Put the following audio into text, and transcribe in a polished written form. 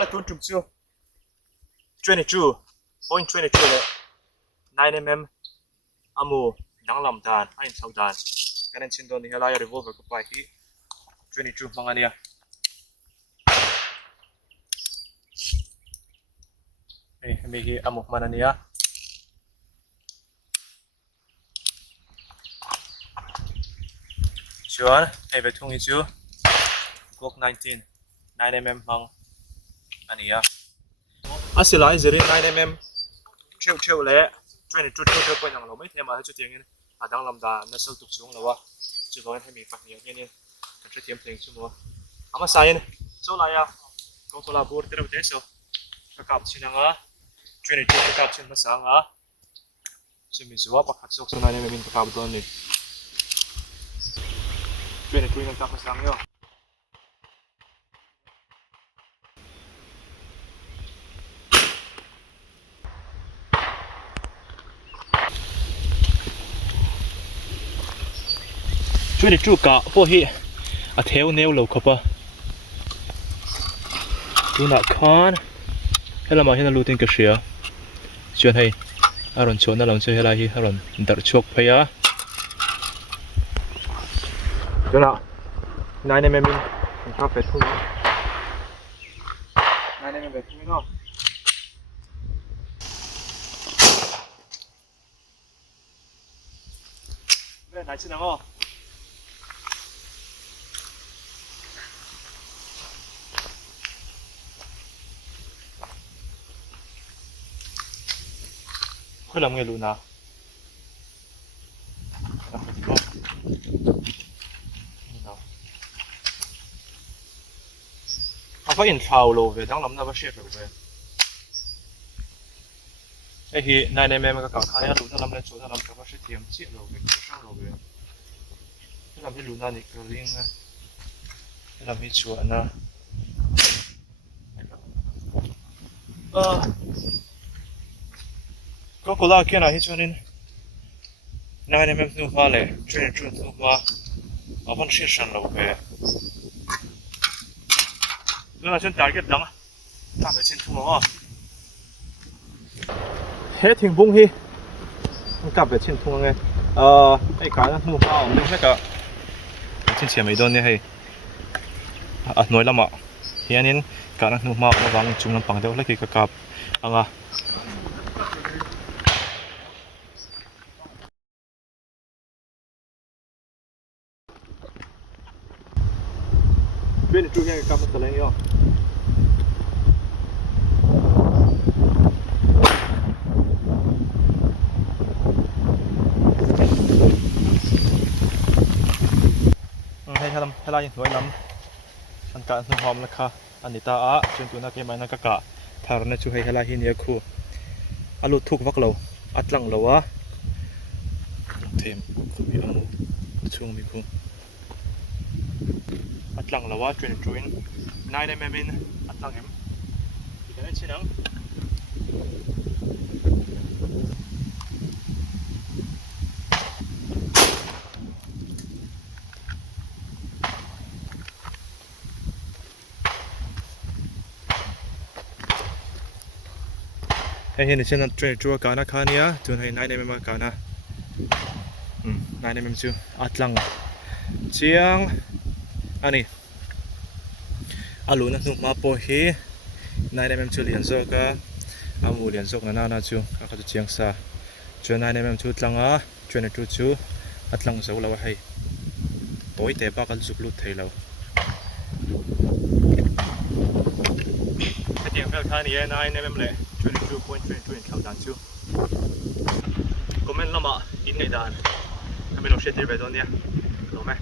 là tuôn trùng chưa 22.22 là 9mm amu đang làm đàn anh sau đàn cái nên xin đồn thì là revolver của bài khi 22 mang anh à hey mình khi amu mana anh à chưa hey về thùng chưa Glock 19 9mm mang anh à asilai zeri 9mm treo lệ 22 treo quay ngang lâu mấy thêm mà chút tiếng à đang làm đà nó sâu tục xuống là wa chỉ nóiให้มีฝักnhiều như cái chuyện tiếng chung mà ama sai nè số lại à có collabor từ đầu đến sau các cặp xin nga 22 các cặp xin mà sang à chỉ Mizo bắt khách số này mình các cặp đó nè 22 các cặp mà sang nhau chuyện này chú cả phố hi à theo nêu lâu khắp à chú nãy con hay là mà hiện tại lưu tin cái gì à chuyện hay à rồi chuyện đó làm sao hay là hi à rồi đặt chuộc phải à chú nãy này mình cà phê thùng này mình về thùng nó về này xin nào khơi làm nghề lùn à? Có Inthlauh lô về đang làm nào ship về. Cái hi này em cái khai á lùn nó làm lên chỗ nó làm cái ship tiệm chiết lô về cái sao lô về. Cái làm cái lùn này cái ring á, cái làm cái chuột na. Có cô la kia này cho nên này em nu hoa lệ chuyện nu hoa ở bên xe sân lâu về đó là chuyện target đắng ta phải xin thua à hết thình bung hi cặp phải xin thua nghe cái nu hoa mình hết cả xin chia mấy đôi này hay nói lắm ạ hiện nay cái nu hoa nó vàng chung làm bằng đâu lấy cái cặp à bên này chui cái cam nó lên nhau hay là những người làm anh cả nó hòm là kha anh đi ta á chuyện của nó cái máy nó cả thà nó chui hay là hiện nhiều khu alo thuốc vắt lầu ắt lăng lầu á thêm không bị ấm chung bị không Inthlauh là wa chuyện chuyện này đây mình Inthlauh em cái này xin không hiện trên chuyện chua cá na khá nia tuần hay này mình mà cá na này mình chưa Inthlauh chiang ani alu na nu ma po hi nai nem chu lian zo ka amu lian zok na chu ka chu chiang sa chu nai nem chu tlanga chu na chu atlang zo lo hai toi te ba kal zuk lut thei lo tiang fel thani e nai nem le 22.22 thau dan chu comment lama in ngai dan kami lo share ve don nia lo me